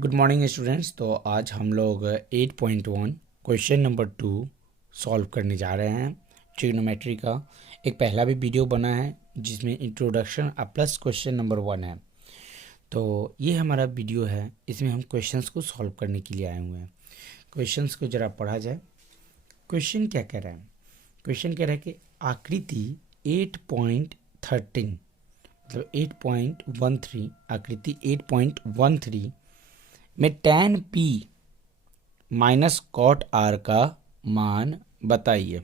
Good morning students. तो आज हम लोग 8.1 क्वेश्चन नंबर 2 सॉल्व करने जा रहे हैं। ट्रिग्नोमेट्री का एक पहला भी वीडियो बना है जिसमें इंट्रोडक्शन प्लस क्वेश्चन नंबर 1 है। तो ये हमारा वीडियो है, इसमें हम क्वेश्चंस को सॉल्व करने के लिए आए हुए हैं। क्वेश्चंस को ज़रा पढ़ा जाए। क्वेश्चन क्या कह रहा है? क्वेश्चन कह रहा है कि आकृति 8.13 मतलब 8.13 आकृति 8.13 में tan p minus cot R का मान बताइए।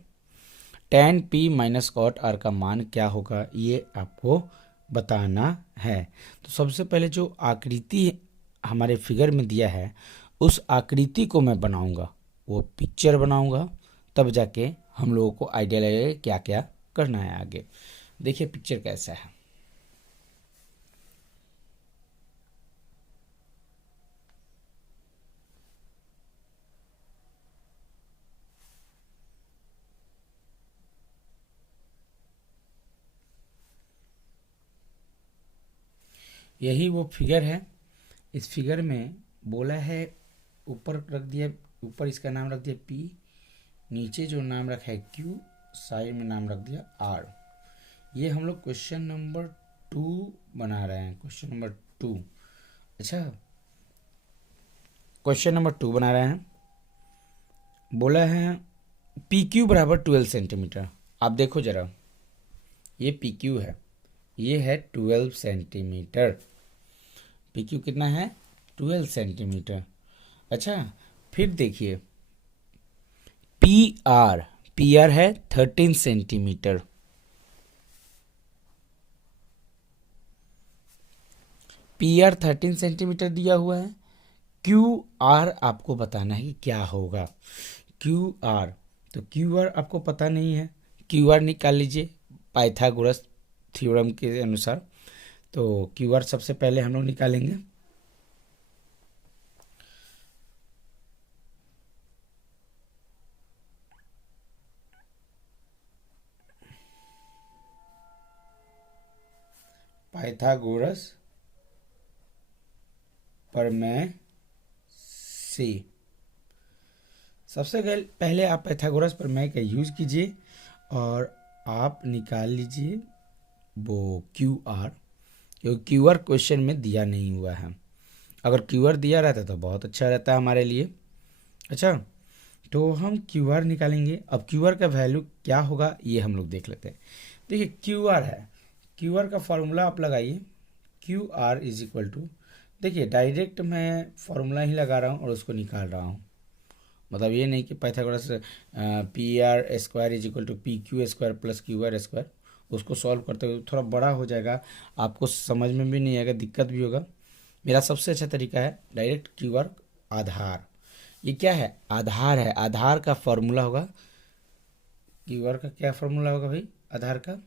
tan p minus cot R का मान क्या होगा ये आपको बताना है। तो सबसे पहले जो आकृति हमारे फिगर में दिया है उस आकृति को मैं बनाऊंगा, वो पिक्चर बनाऊंगा, तब जाके हम लोगों को आइडिया लगेगा क्या क्या करना है आगे। देखिए पिक्चर कैसा है। यही वो फिगर है। इस फिगर में बोला है ऊपर रख दिया, ऊपर इसका नाम रख दिया P, नीचे जो नाम रखा है Q, साइड में नाम रख दिया R। ये हम लोग क्वेश्चन नंबर 2 बना रहे हैं। क्वेश्चन नंबर 2, अच्छा क्वेश्चन नंबर 2 बना रहे हैं। बोला है PQ बराबर 12 सेंटीमीटर। आप देखो जरा, ये PQ है, ये है 12 सेंटीमीटर। PQ कितना है? 12 सेंटीमीटर। अच्छा फिर देखिए पी आर है 13 सेंटीमीटर। PR 13 सेंटीमीटर दिया हुआ है। QR आपको बताना है कि क्या होगा। QR, तो QR आपको पता नहीं है, QR निकाल लीजिए पाइथागोरस थ्योरम के अनुसार। तो QR सबसे पहले हम लोग निकालेंगे। पाइथागोरस प्रमेय से सबसे पहले आप पाइथागोरस प्रमेय का यूज कीजिए और आप निकाल लीजिए वो QR, क्योंकि QR क्वेश्चन में दिया नहीं हुआ है। अगर QR दिया रहता तो बहुत अच्छा रहता हमारे लिए। अच्छा तो हम QR निकालेंगे। अब QR का वैल्यू क्या होगा ये हम लोग देख लेते हैं। देखिए QR है, QR का फॉर्मूला आप लगाइए। QR इज इक्वल टू, देखिए डायरेक्ट मैं फॉर्मूला ही लगा रहा हूँ और उसको निकाल रहा हूँ। मतलब ये नहीं कि Pythagoras PR² is equal to PQ² plus QR²। उसको सॉल्व करते हुए थोड़ा बड़ा हो जाएगा, आपको समझ में भी नहीं आएगा, दिक्कत भी होगा। मेरा सबसे अच्छा तरीका है डायरेक्ट QR आधार। ये क्या है? आधार है। आधार का फॉर्मूला होगा, QR का क्या फॉर्मूला होगा भाई? आधार का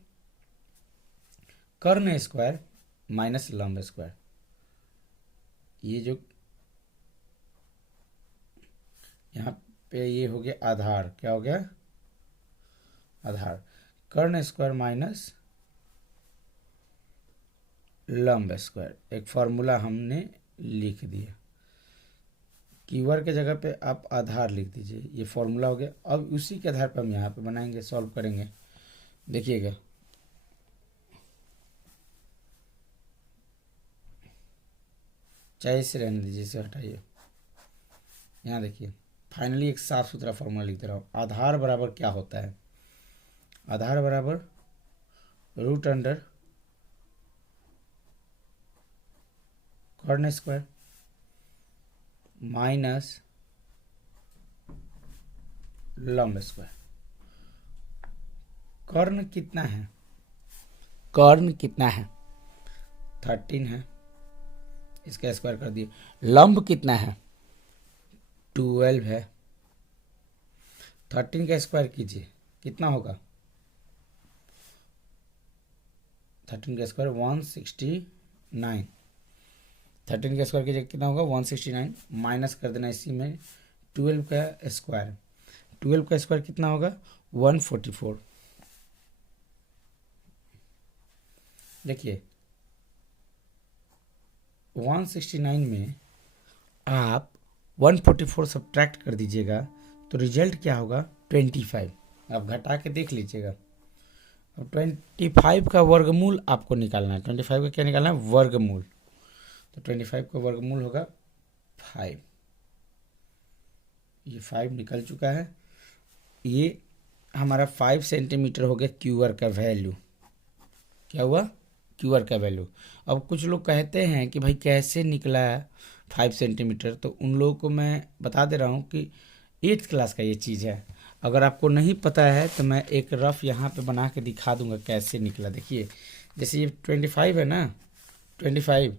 कर्ण स्क्वायर माइनस लंब स्क्वायर। ये जो यहाँ पे ये हो गया आधार, क्या हो गया? आधार कर्ण स्क्वायर माइनस लंब स्क्वायर। एक फार्मूला हमने लिख दिया। कीवर्ड के जगह पे आप आधार लिख दीजिए, ये फार्मूला हो गया। अब उसी के आधार पर हम यहाँ पे बनाएंगे, सॉल्व करेंगे। देखिएगा चाहे इसे रहने दीजिए, इसे हटाइए। यहाँ देखिए फाइनली एक साफ सुथरा फार्मूला लिख दे रहा हूँ। आधार बराबर क्या होता है? आधार बराबर रूट अंडर कर्ण स्क्वायर माइनस लंब स्क्वायर। कर्ण कितना है? कर्ण कितना है? 13 है, इसका स्क्वायर कर दिए। लंब कितना है? 12 है। 13 का स्क्वायर कीजिए, कितना होगा? 13 का स्क्वायर 169। 13 का स्क्वायर कीजिए, कितना होगा? 169। माइनस कर देना इसी में 12 का स्क्वायर। 12 का स्क्वायर कितना होगा? 144। देखिए 169 में आप 144 सब्ट्रैक्ट कर दीजिएगा तो रिजल्ट क्या होगा 25। आप घटा के देख लीजिएगा। अब 25 का वर्गमूल आपको निकालना है। 25 का क्या निकालना है? वर्गमूल। तो 25 का वर्गमूल होगा 5। ये 5 निकल चुका है। ये हमारा 5 सेंटीमीटर हो गया क्यूआर का वैल्यू। क्या हुआ? क्यूआर का वैल्यू। अब कुछ लोग कहते हैं कि भाई कैसे निकला 5 सेंटीमीटर, तो उन लोगों को मैं बता दे रहा हूँ कि 8th क्लास का ये चीज़ है। अगर आपको नहीं पता है तो मैं एक रफ यहाँ पे बना के दिखा दूंगा कैसे निकला। देखिए, जैसे ये 25 है ना, 25,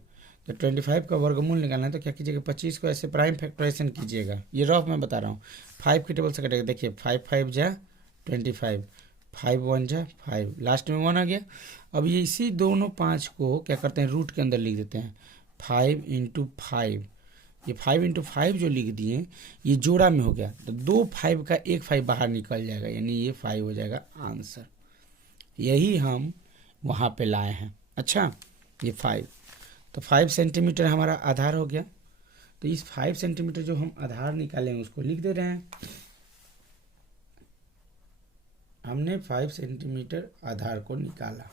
तो 25 का वर्गमूल निकालना है तो क्या कीजिएगा, 25 को ऐसे प्राइम फैक्टराइजेशन कीजिएगा। ये रफ मैं बता रहा हूँ। 5 की टेबल से कटेगा। देखिए 5 5 जा 25, 5 1 जा 5, लास्ट में 1 आ गया। अब ये इसी दोनों 5 को क्या करते हैं, रूट के अंदर लिख देते हैं। 5 इंटू 5, ये 5 इंटू 5 जो लिख दिए ये जोड़ा में हो गया, तो 2 5 का एक 5 बाहर निकल जाएगा, यानी ये 5 हो जाएगा आंसर। यही हम वहाँ पे लाए हैं। अच्छा, ये 5, तो 5 सेंटीमीटर हमारा आधार हो गया। तो इस 5 सेंटीमीटर जो हम आधार निकालेंगे उसको लिख दे रहे हैं। हमने 5 सेंटीमीटर आधार को निकाला,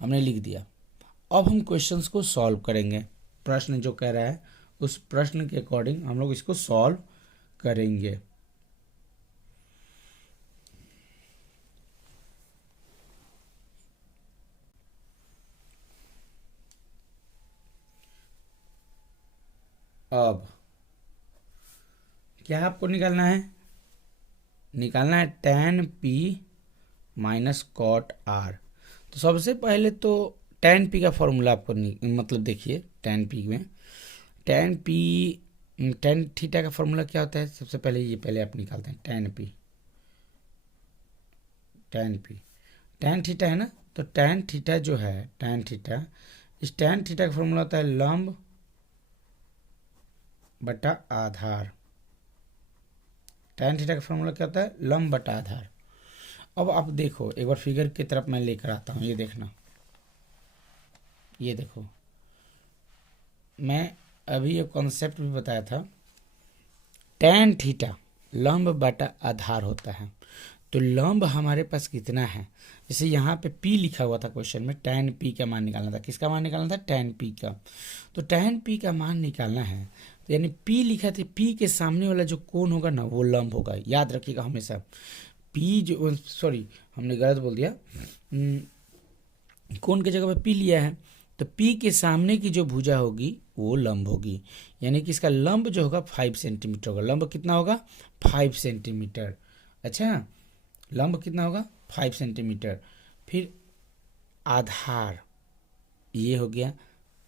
हमने लिख दिया। अब हम क्वेश्चंस को सॉल्व करेंगे। प्रश्न जो कह रहा है उस प्रश्न के अकॉर्डिंग हम लोग इसको सॉल्व करेंगे। अब क्या आपको निकालना है? निकालना है tan p minus cot r। तो सबसे पहले तो tan p का फॉर्मूला आपको मतलब देखिए, tan p में tan थीटा का फॉर्मूला क्या होता है? सबसे पहले ये पहले आप निकालते हैं tan p tan थीटा है ना, तो tan थीटा जो है, tan थीटा, इस tan थीटा का फॉर्मूला होता है लंब बटा आधार। tan थीटा का फॉर्मूला क्या होता है? लंब बटा आधार। अब आप देखो, एक बार फिगर की तरफ मैं लेकर आता हूँ। ये देखना, ये देखो, मैं अभी ये कॉन्सेप्ट भी बताया था। tan थीटा लंब बटा आधार होता है। तो लंब हमारे पास कितना है? जैसे यहाँ पे p लिखा हुआ था क्वेश्चन में, tan p का मान निकालना था। किसका मान निकालना था? tan p का। तो tan p का मान निकालना है, तो यानी p लिखा था, p के सामने वाला जो कोण होगा ना वो लंब होगा। याद रखिएगा हमेशा। p जो, सॉरी हमने गलत बोल दिया, कोण की जगह पे p लिया है, तो p के सामने की जो भुजा होगी वो लंब होगी। यानी कि इसका लंब जो होगा 5 सेंटीमीटर होगा। लंब कितना होगा? 5 सेंटीमीटर। अच्छा, लंब कितना होगा? 5 सेंटीमीटर। फिर आधार ये हो गया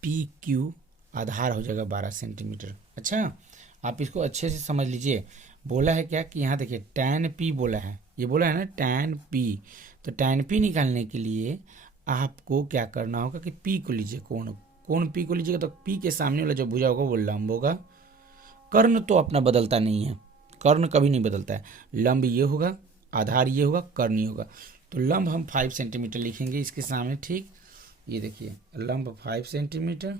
पी क्यू, आधार हो जाएगा 12 सेंटीमीटर। अच्छा, आप इसको अच्छे से समझ लीजिए। बोला है क्या कि यहाँ देखिए tan p बोला है, ये बोला है ना tan p। तो tan p निकालने के लिए आपको क्या करना होगा कि p को लीजिए, कोण p को लीजिएगा, तो p के सामने वाला जो भुजा होगा वो लंब होगा। कर्ण तो अपना बदलता नहीं है, कर्ण कभी नहीं बदलता है। लंब ये होगा, आधार ये होगा, कर्ण ये होगा। तो लंब हम 5 सेंटीमीटर लिखेंगे इसके सामने। ठीक, ये देखिए लंब 5 सेंटीमीटर।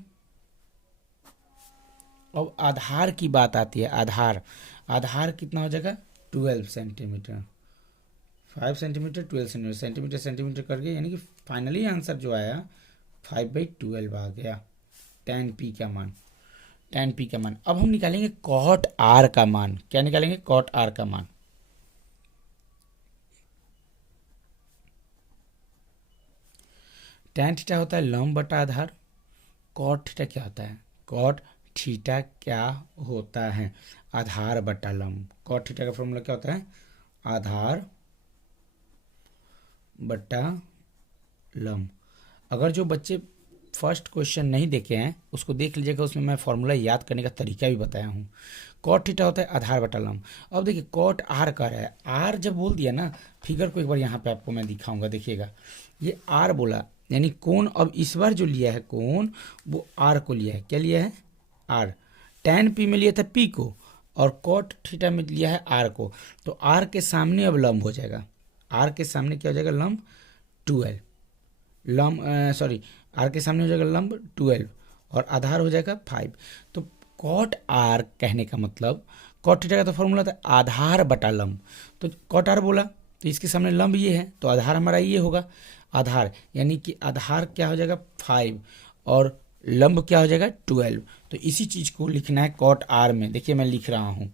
अब आधार की बात आती है। आधार कितना हो जाएगा? 12 centimetre. 5 centimetre 12 centimetre, centimetre centimetre करके, यानी कि फाइनली आंसर जो आया 5/12 आ गया tan p का मान। tan p का मान। अब हम निकालेंगे cot r का मान। क्या निकालेंगे? cot r का मान। tan थीटा होता है लंब बटा आधार। cot थीटा क्या होता है? cot थीटा क्या होता है? आधार बटा लंब। cot थीटा का फॉर्मूला क्या होता है? आधार बटा लंब। अगर जो बच्चे फर्स्ट क्वेश्चन नहीं देखे हैं उसको देख लीजिएगा, उसमें मैं फॉर्मूला याद करने का तरीका भी बताया हूँ। cot थीटा होता है आधार बटा लंब। अब देखिए cot r कर रहा है, r जब बोल दिया ना, फिगर को एक बार यहाँ पे आपको मैं दिखाऊंगा, देखिएगा ये r बोला, यानी कोण अब इस बार जो लिया है कोण वो r को लिया है। क्या लिया है? r। tan p में लिया था p को, और cot थीटा में लिया है r को। तो r के सामने अब लंब हो जाएगा, r के सामने क्या हो जाएगा? लंब 12। लंब सॉरी, r के सामने हो जाएगा लंब 12 और आधार हो जाएगा 5। तो कॉट आर कहने का मतलब, कॉट थीटा का तो फॉर्मूला था आधार बटा लंब, तो कॉट आर बोला तो इसके सामने लंब ये है तो आधार हमारा ये होगा। आधार यानी कि आधार क्या हो जाएगा 5 और लंब क्या हो जाएगा 12। तो इसी चीज को लिखना है कॉट आर में। देखिए मैं लिख रहा हूं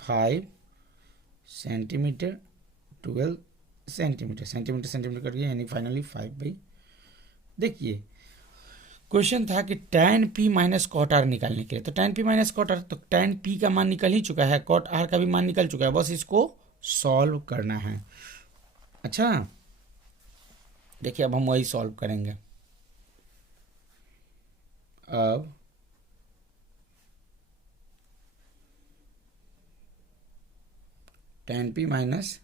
5 सेंटीमीटर 12 सेंटीमीटर, सेंटीमीटर सेंटीमीटर कर दिया यानी फाइनली 5/। देखिए क्वेश्चन था कि tan p minus cot R निकालने के लिए, तो tan p minus cot R, तो tan p का मान निकल ही चुका है, कॉट आर का भी मान निकल चुका है, बस इसको सॉल्व करना है। अच्छा देखिए अब हम वही सॉल्व करेंगे। अब tan p minus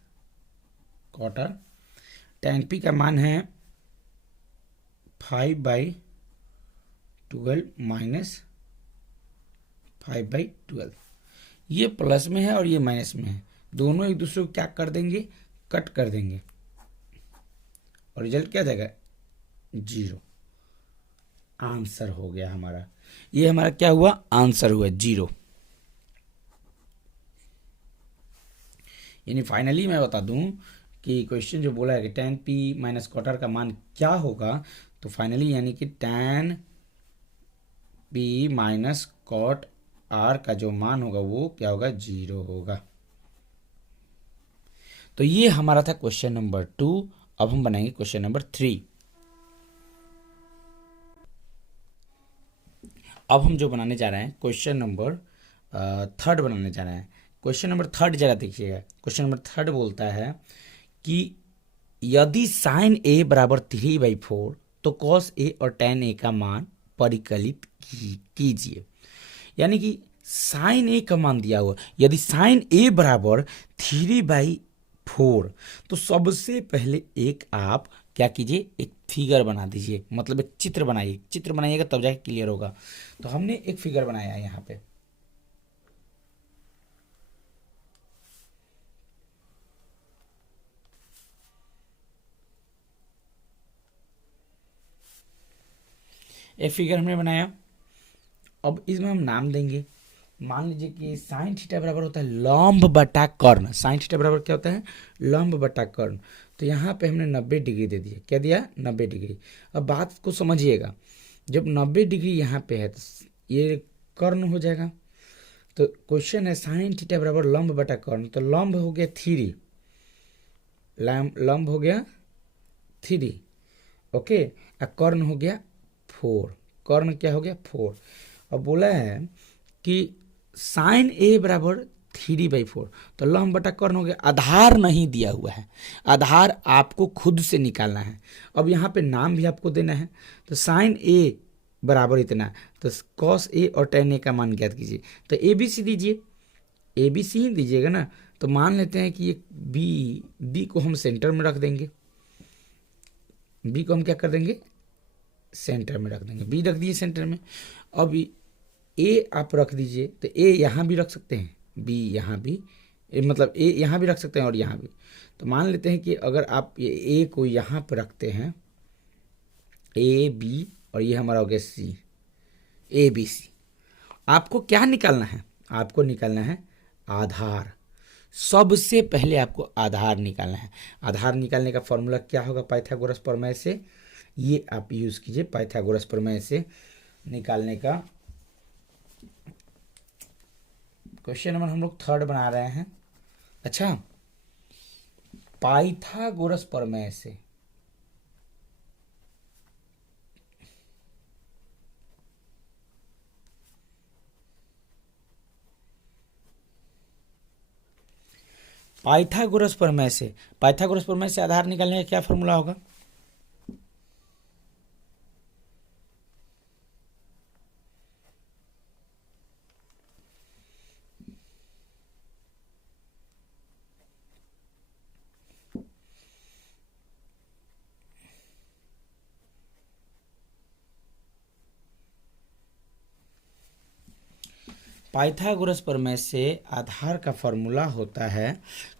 cot R, tan p का मान है 5/12 माइनस 5/12, ये प्लस में है और ये माइनस में है, दोनों एक दूसरे को क्या कर देंगे, कट कर देंगे और रिजल्ट क्या जाएगा 0। आंसर हो गया हमारा, ये हमारा क्या हुआ, आंसर हुआ 0। यानी फाइनली मैं बता दूं कि क्वेश्चन जो बोला है कि tan p minus cot R का मान क्या होगा, तो फाइनली यानी कि tan p minus cot R का जो मान होगा वो क्या होगा 0 होगा। तो ये हमारा था क्वेश्चन नंबर 2। अब हम बनाएंगे क्वेश्चन नंबर 3। अब हम जो बनाने जा रहे हैं क्वेश्चन नंबर 3 बनाने जा रहे हैं। क्वेश्चन नंबर 3 जरा देखिएगा, क्वेश्चन नंबर 3 बोलता है कि यदि साइन ए बराबर 3/4 तो कॉस ए और tan ए का मान परिकलित कीजिए। यानी कि साइन ए का मान दिया हुआ, यदि साइन ए बराबर 3/4 तो सबसे पहले एक आप क्या कीजिए, एक फिगर बना दीजिए, मतलब एक चित्र बनाइए, चित्र बनाइएगा तब जाके क्लियर होगा। तो हमने एक फिगर बनाया है यहाँ पे, एक फिगर हमने बनाया। अब इसमें हम नाम देंगे, मान लीजिए कि साइन थीटा बराबर होता है लंब बटा कर्ण, साइन थीटा बराबर क्या होता है, लंब बटा कर्ण। तो यहाँ पे हमने 90 डिग्री दे दिया, क्या दिया 90 डिग्री। अब बात को समझिएगा, जब 90 डिग्री यहाँ पे है तो ये कर्ण हो जाएगा। तो क्वेश्चन है साइन थीटा बराबर लंब बटा कर्ण, तो लंब हो गया 3, लंब हो गया 3, ओके, और कर्ण हो गया 4, कर्ण क्या हो गया 4। अब बोला है कि साइन ए बराबर 3/4, तो लंब बटा कर्ण हो गया, आधार नहीं दिया हुआ है, आधार आपको खुद से निकालना है। अब यहाँ पे नाम भी आपको देना है, तो साइन ए बराबर इतना, तो कॉस ए और tan ए का मान ज्ञात कीजिए। तो ए बी सी दीजिए, ए बी सी ही दीजिएगा ना। तो मान लेते हैं कि ये बी को हम सेंटर में रख देंगे, बी को हम क्या कर देंगे, सेंटर में रख देंगे, बी रख दिए सेंटर में। अब ए आप रख दीजिए, तो ए यहाँ भी रख सकते हैं, बी यहाँ भी, मतलब ए यहाँ भी रख सकते हैं और यहाँ भी। तो मान लेते हैं कि अगर आप ये ए को यहाँ पर रखते हैं, ए बी, और ये हमारा हो गया सी, ए बी सी। आपको क्या निकालना है, आपको निकालना है आधार। सबसे पहले आपको आधार निकालना है। आधार निकालने का फॉर्मूला क्या होगा, पाइथागोरस प्रमेय से, ये आप यूज कीजिए, पाइथागोरस प्रमेय से निकालने का। क्वेश्चन नंबर हम लोग 3 बना रहे हैं। अच्छा, पाइथागोरस प्रमेय से पाइथागोरस प्रमेय से आधार निकालने का क्या फॉर्मूला होगा, पाइथागोरस प्रमेय से आधार का फॉर्मूला होता है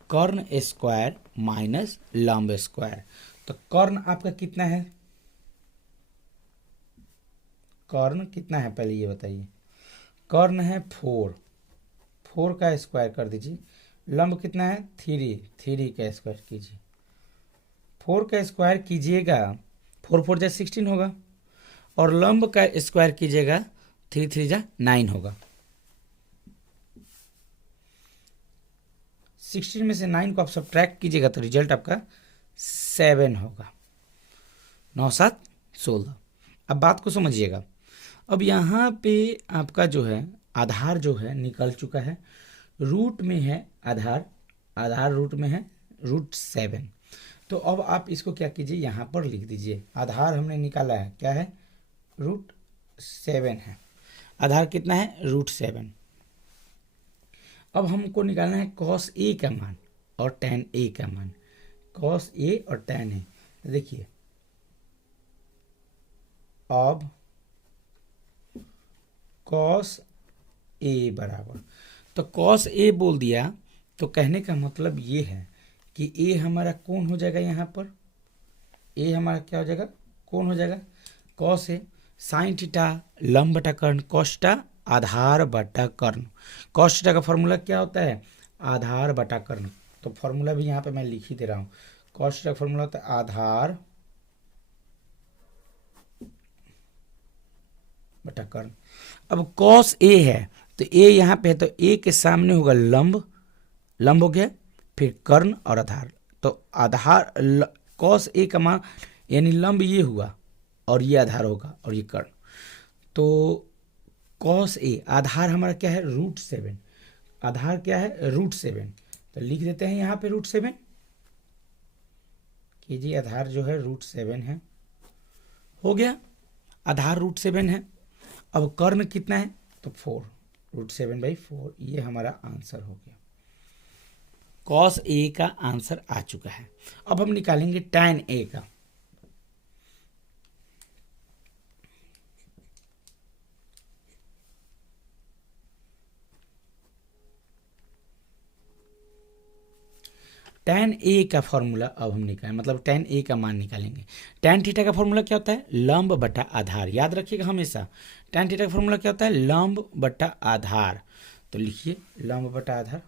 कर्ण स्क्वायर माइनस लंब स्क्वायर। तो कर्ण आपका कितना है, कर्ण कितना है पहले ये बताइए। कर्ण है 4, 4 का स्क्वायर कर दीजिए। लंब कितना है 3, 3 का स्क्वायर कीजिए। 4 का स्क्वायर कीजिएगा, 4 4 जा 16 होगा, और लंब का स्क्वायर कीजिएगा 3 3 जा 9 होगा। 16 में से 9 को आप सब्ट्रैक्ट कीजिएगा तो रिजल्ट आपका 7 होगा। 9 7 16। अब बात को समझिएगा। अब यहाँ पे आपका जो है आधार जो है निकल चुका है, रूट में है आधार, आधार रूट में है √7। तो अब आप इसको क्या कीजिए, यहाँ पर लिख दीजिए। आधार हमने निकाला है, क्या है √7 है। आधार कितना है √7। अब हमको निकालना है cos A का मान और tan A का मान। cos A और tan A, देखिए अब cos A बराबर, तो cos A बोल दिया तो कहने का मतलब ये है कि A हमारा कौन हो जाएगा, यहाँ पर A हमारा क्या हो जाएगा, कौन हो जाएगा, cos A। साइन थीटा लंब बटा कर्ण, cos थीटा आधार बटा कर्ण। cos थीटा का फॉर्मूला क्या होता है, आधार बटा कर्ण। तो फॉर्मूला भी यहाँ पे मैं लिख ही दे रहा हूँ। cos थीटा का फॉर्मूला होता है आधार बटा कर्ण। अब cos A है तो A यहाँ पे है, तो A के सामने होगा लंब, लंब हो गया, फिर कर्ण और आधार। तो आधार cos A का मान यानी लंब ये हुआ और ये आधार होगा और ये कर्ण। तो cos A आधार हमारा क्या है √7, आधार क्या है √7। तो लिख देते हैं यहाँ पे √7 कीजिए। आधार जो है √7 है, हो गया, आधार √7 है। अब कर्ण कितना है, तो 4, √7/4, ये हमारा आंसर हो गया। cos A का आंसर आ चुका है। अब हम निकालेंगे tan A का। tan A का फॉर्मूला अब हम निकालें, मतलब tan A का मान निकालेंगे। tan थीटा का फॉर्मूला क्या होता है, लंब बटा आधार, याद रखिएगा हमेशा। tan थीटा का फॉर्मूला क्या होता है, लंब बटा आधार। तो लिखिए लंब बटा आधार।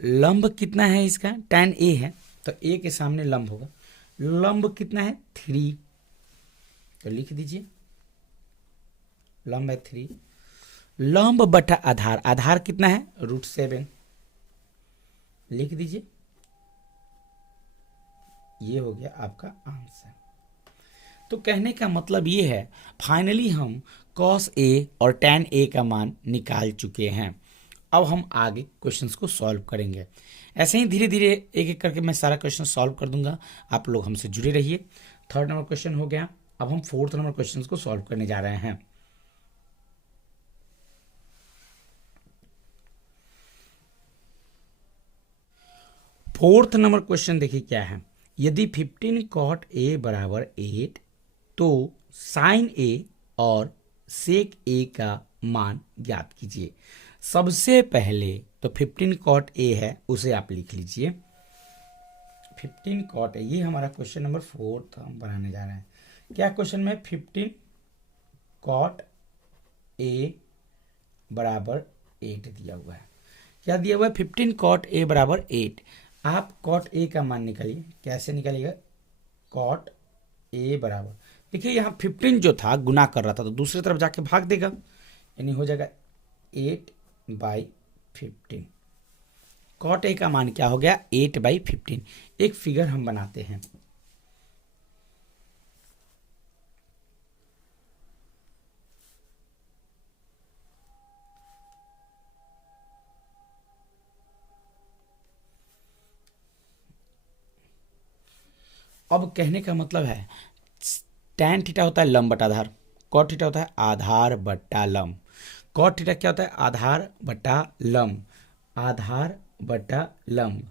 लंब कितना है इसका, tan A है तो A के सामने लंब होगा, लंब कितना है 3, तो लिख दीजिए लंब है 3। लंब बटा आधार, आधार कितना है √7, लिख दीजिए, ये हो गया आपका आंसर। तो कहने का मतलब ये है फाइनली हम cos A और tan A का मान निकाल चुके हैं। अब हम आगे क्वेश्चंस को सॉल्व करेंगे। ऐसे ही धीरे धीरे एक एक करके मैं सारा क्वेश्चन सॉल्व कर दूंगा, आप लोग हमसे जुड़े रहिए। 3rd नंबर क्वेश्चन हो गया, अब हम 4th नंबर क्वेश्चन को सॉल्व करने जा रहे हैं। फोर्थ नंबर क्वेश्चन देखिए क्या है, यदि 15 cot A बराबर 8 तो sin A और sec A का मान ज्ञात कीजिए। सबसे पहले तो 15 cot A है उसे आप लिख लीजिए। 15 cot A, ये हमारा क्वेश्चन नंबर 4 हम बनाने जा रहे हैं। क्या क्वेश्चन में 15 cot A बराबर 8 दिया हुआ है। क्या दिया हुआ है, 15 cot A बराबर 8। आप cot A का मान निकालिए, कैसे निकालिएगा, cot A बराबर, देखिए यहाँ 15 जो था गुना कर रहा था तो दूसरी तरफ जाके भाग देगा, यानी हो जाएगा 8/15। cot A का मान क्या हो गया 8/15। एक फिगर हम बनाते हैं। अब कहने का मतलब है tan थीटा होता है लंब बटा आधार, cot थीटा होता है आधार बटा लंब। cot थीटा क्या होता है, आधार बटा लंब, आधार बटा लंब।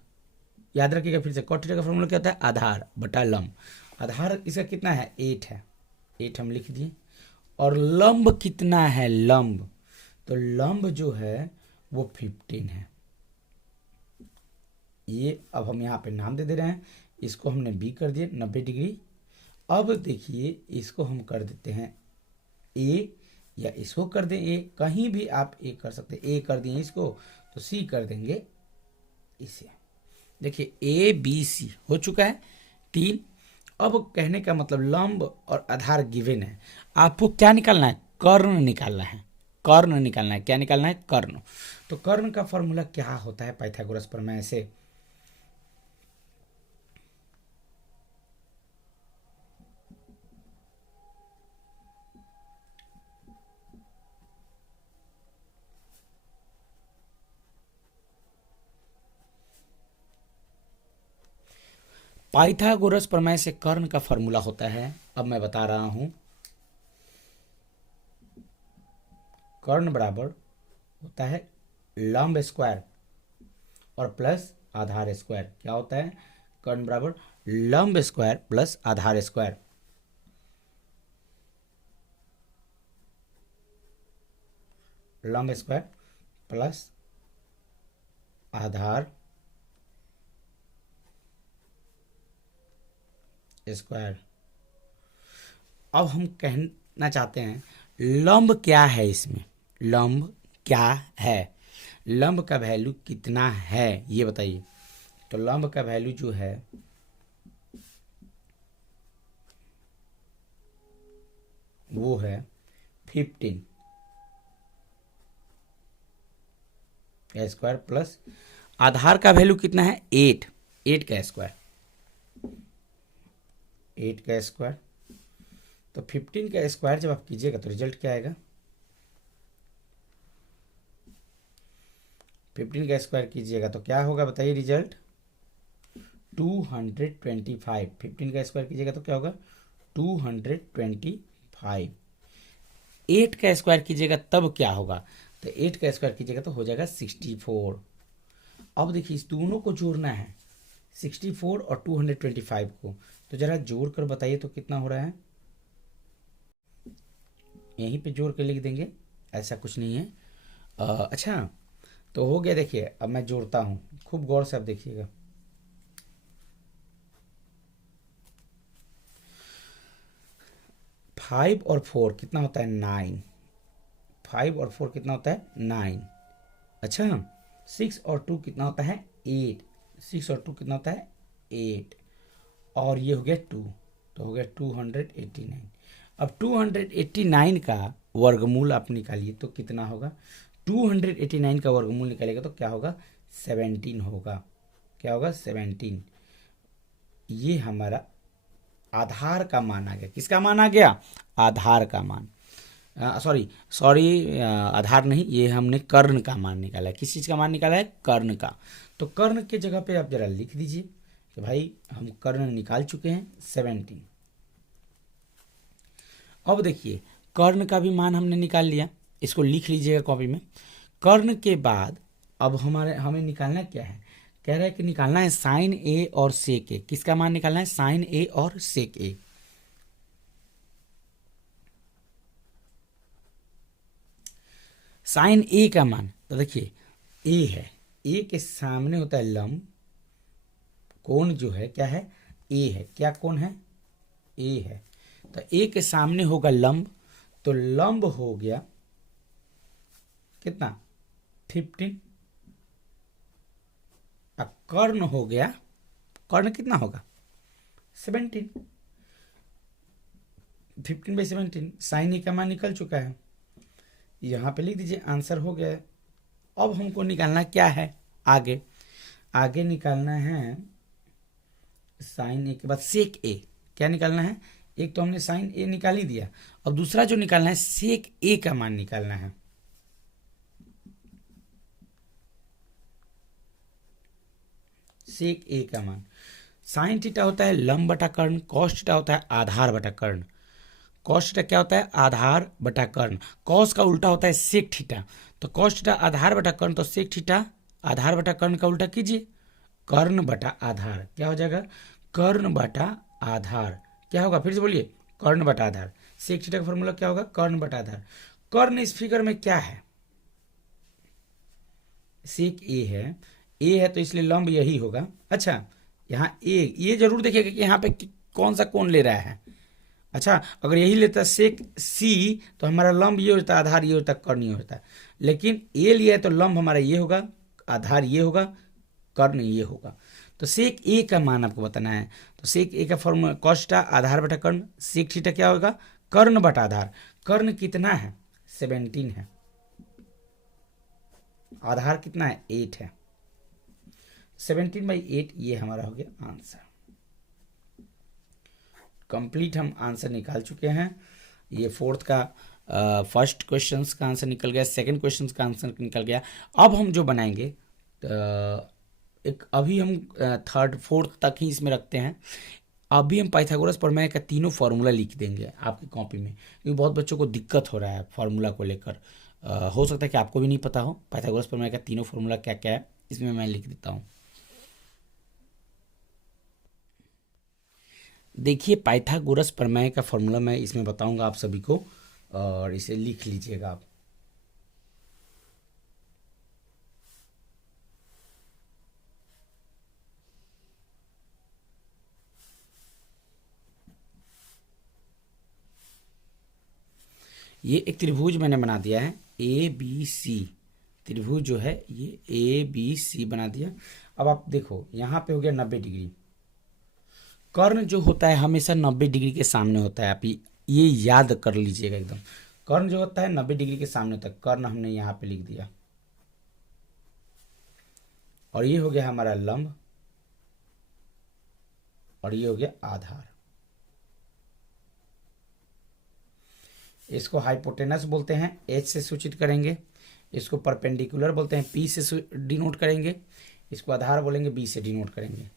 याद रखिएगा फिर से, cot थीटा का फॉर्मूला क्या होता है, आधार बटा लंब। आधार इसका कितना है 8 है, 8 हम लिख दिए। और लंब कितना है, लंब, तो लंब जो है वो 15 है। ये अब हम यहाँ पे नाम दे दे रहे हैं, इसको हमने बी कर दिया 90 डिग्री। अब देखिए इसको हम कर देते हैं ए, या इसको कर दें ए, कहीं भी आप ए कर सकते हैं। ए कर दिए इसको तो सी कर देंगे इसे। देखिए ए बी सी हो चुका है 3। अब कहने का मतलब लंब और आधार गिवन है, आपको क्या निकालना है, कर्ण निकालना है। कर्ण निकालना है, क्या निकालना है, कर्ण। तो कर्ण का फॉर्मूला क्या होता है पाइथागोरस प्रमेय से, पाइथागोरस प्रमेय से कर्ण का फॉर्मूला होता है, अब मैं बता रहा हूं, कर्ण बराबर होता है लंब स्क्वायर और प्लस आधार स्क्वायर। क्या होता है, कर्ण बराबर लंब स्क्वायर प्लस आधार स्क्वायर। लंब स्क्वायर प्लस आधार स्क्वायर। अब हम कहना चाहते हैं लंब क्या है, इसमें लंब क्या है, लंब का वैल्यू कितना है ये बताइए। तो लंब का वैल्यू जो है वो है 15 का स्क्वायर प्लस आधार का वैल्यू कितना है 8, 8 का स्क्वायर, 8 का स्क्वायर। तो 15 का स्क्वायर जब आप कीजिएगा तो रिजल्ट क्या आएगा, 15 का स्क्वायर कीजिएगा तो क्या होगा बताइए रिजल्ट, 225। 15 का स्क्वायर कीजिएगा तो क्या होगा 225। 8 का स्क्वायर कीजिएगा तब क्या होगा, तो 8 का स्क्वायर कीजिएगा तो हो जाएगा 64। अब देखिए इस दोनों को जोड़ना है, 64 और 225 को, तो जरा जोड़ कर बताइए तो कितना हो रहा है, यहीं पे जोड़ कर लिख देंगे, ऐसा कुछ नहीं है। अच्छा तो हो गया। देखिए अब मैं जोड़ता हूँ, खूब गौर से अब देखिएगा, 5 और 4 कितना होता है 9, 5 और 4 कितना होता है 9। अच्छा 6 और 2 कितना होता है 8, 6 और 2 कितना होता है 8, और ये हो गया 2, तो हो गया 289। अब 289 का वर्गमूल आप निकालिए तो कितना होगा, 289 का वर्गमूल निकालेगा तो क्या होगा 17 होगा। क्या होगा 17। ये हमारा आधार का मान आ गया। किसका मान आ गया, आधार का मान, सॉरी आधार नहीं, ये हमने कर्ण का मान निकाला है। किस चीज़ का मान निकाला है, कर्ण का। तो कर्ण के जगह पे आप जरा लिख दीजिए कि भाई हम कर्ण निकाल चुके हैं 17। अब देखिए कर्ण का भी मान हमने निकाल लिया, इसको लिख लीजिएगा कॉपी में। कर्ण के बाद अब हमें निकालना क्या है, कह रहा है कि निकालना है साइन ए और सेक ए। किसका मान निकालना है, साइन ए और सेक ए। साइन ए का मान तो देखिए ए है, ए के सामने होता है लंब, कोण जो है क्या है ए है, क्या कोण है ए है। तो ए के सामने होगा लंब, तो लंब हो गया कितना 15, और कर्ण हो गया, कर्ण कितना होगा 17, 15/17। साइन ए का मान निकल चुका है, यहाँ पे लिख दीजिए आंसर हो गया है। अब हमको निकालना क्या है आगे, आगे निकालना है साइन ए के बाद सेक ए। क्या निकालना है, एक तो हमने साइन ए निकाल ही दिया, अब दूसरा जो निकालना है सेक ए का मान निकालना है। सेक ए का मान, साइन थीटा होता है लंब बटा कर्ण, कॉस थीटा होता है आधार बटा कर्ण। कॉस थीटा क्या होता है, आधार बटा कर्ण। कॉस का उल्टा होता है सेक थीटा, तो कॉस थीटा आधार बटा कर्ण, तो सेक थीटा आधार बटा कर्ण का उल्टा कीजिए, कर्ण बटा आधार। क्या हो जाएगा, कर्ण बटा आधार। क्या होगा फिर से बोलिए, कर्ण बटा आधार। सेक थीटा का फॉर्मूला क्या होगा, कर्ण बटा आधार। कर्ण इस फिगर में क्या है, सेक ए है, ए है तो इसलिए लंब यही होगा। अच्छा, यहाँ ए, ये जरूर देखिएगा कि यहाँ पे कौन सा कोण ले रहा है। अच्छा, अगर यही लेता सेक सी तो हमारा लंब ये होता, आधार ये होता, कर्ण ये होता। लेकिन ए लिया है तो लंब हमारा ये होगा, आधार ये होगा, कर्ण ये होगा। तो सेक ए का मान आपको बताना है। तो सेक ए का फॉर्मूला कॉस थीटा आधार बटा कर्ण, सेक थीटा क्या होगा, कर्ण बटा आधार। कर्ण कितना है, 17 है, आधार कितना है, 8 है। 17/8 ये हमारा हो गया आंसर। कंप्लीट हम आंसर निकाल चुके हैं। ये फोर्थ का फर्स्ट क्वेश्चन का आंसर निकल गया, सेकंड क्वेश्चन का आंसर निकल गया। अब हम जो बनाएंगे एक अभी हम थर्ड फोर्थ तक ही इसमें रखते हैं। अभी हम पाइथागोरस प्रमेय का तीनों फार्मूला लिख देंगे आपकी कॉपी में, क्योंकि बहुत बच्चों को दिक्कत हो रहा है फार्मूला को लेकर। हो सकता है कि आपको भी नहीं पता हो पाइथागोरस प्रमेय का तीनों फार्मूला क्या क्या है, इसमें मैं लिख देता हूँ। देखिए, पाइथागोरस प्रमेय का फॉर्मूला मैं इसमें बताऊंगा आप सभी को, और इसे लिख लीजिएगा आप। ये एक त्रिभुज मैंने बना दिया है, ए बी सी त्रिभुज जो है ये ए बी सी बना दिया। अब आप देखो यहाँ पे हो गया 90 डिग्री। कर्ण जो होता है हमेशा 90 डिग्री के सामने होता है, आप ये याद कर लीजिएगा एकदम। कर्ण जो होता है 90 डिग्री के सामने होता है, कर्ण हमने यहाँ पे लिख दिया। और ये हो गया हमारा लंब, और ये हो गया आधार। इसको हाइपोटेनस बोलते हैं, एच से सूचित करेंगे। इसको परपेंडिकुलर बोलते हैं, पी से डिनोट करेंगे। इसको आधार बोलेंगे, बी से डिनोट करेंगे।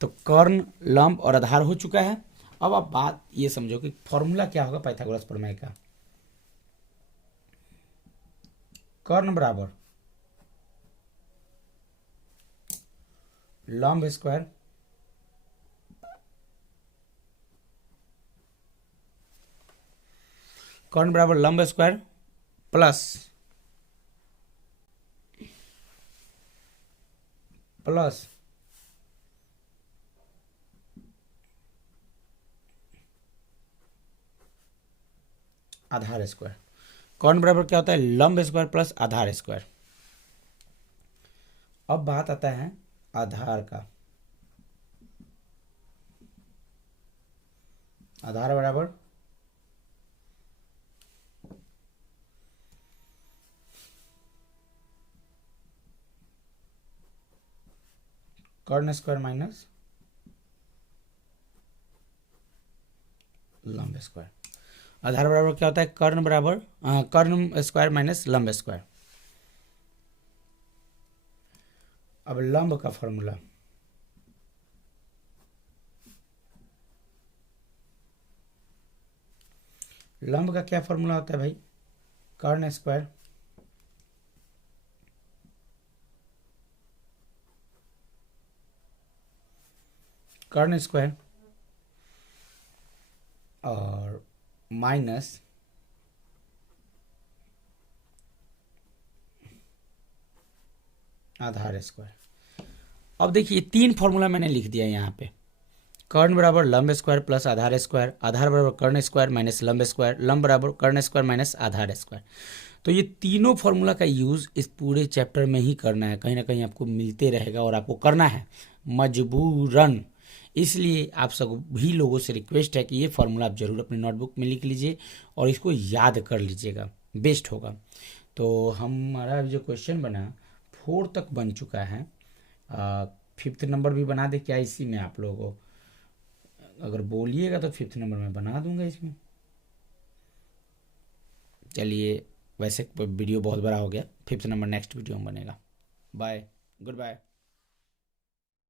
तो कर्ण, लंब और आधार हो चुका है। अब आप बात ये समझो कि फॉर्मूला क्या होगा पाइथागोरस प्रमेय का। कर्ण बराबर लंब स्क्वायर कर्ण बराबर लंब स्क्वायर प्लस आधार स्क्वायर। कर्ण बराबर क्या होता है, लंब स्क्वायर प्लस आधार स्क्वायर। अब बात आता है आधार का। आधार बराबर कर्ण स्क्वायर माइनस लंब स्क्वायर। आधार बराबर क्या होता है, कर्ण बराबर कर्ण स्क्वायर माइनस लंब स्क्वायर। अब लंब का फॉर्मूला, लंब का क्या फॉर्मूला होता है भाई, कर्ण स्क्वायर और माइनस आधार स्क्वायर। अब देखिए तीन फॉर्मूला मैंने लिख दिया यहाँ पे। कर्ण बराबर लंब स्क्वायर प्लस आधार स्क्वायर, आधार बराबर कर्ण स्क्वायर माइनस लंब स्क्वायर, लंब बराबर कर्ण स्क्वायर माइनस आधार स्क्वायर। तो ये तीनों फॉर्मूला का यूज़ इस पूरे चैप्टर में ही करना है, कहीं ना कहीं आपको मिलते रहेगा और आपको करना है मजबूरन। इसलिए आप सभी लोगों से रिक्वेस्ट है कि ये फार्मूला आप जरूर अपनी नोटबुक में लिख लीजिए और इसको याद कर लीजिएगा, बेस्ट होगा। तो हमारा जो क्वेश्चन बना 4 तक बन चुका है। 5th नंबर भी बना दे क्या इसी में, आप लोगों को अगर बोलिएगा तो 5th नंबर में बना दूंगा इसमें। चलिए, वैसे वीडियो बहुत बड़ा हो गया, 5th नंबर नेक्स्ट वीडियो में बनेगा। Bye, good bye.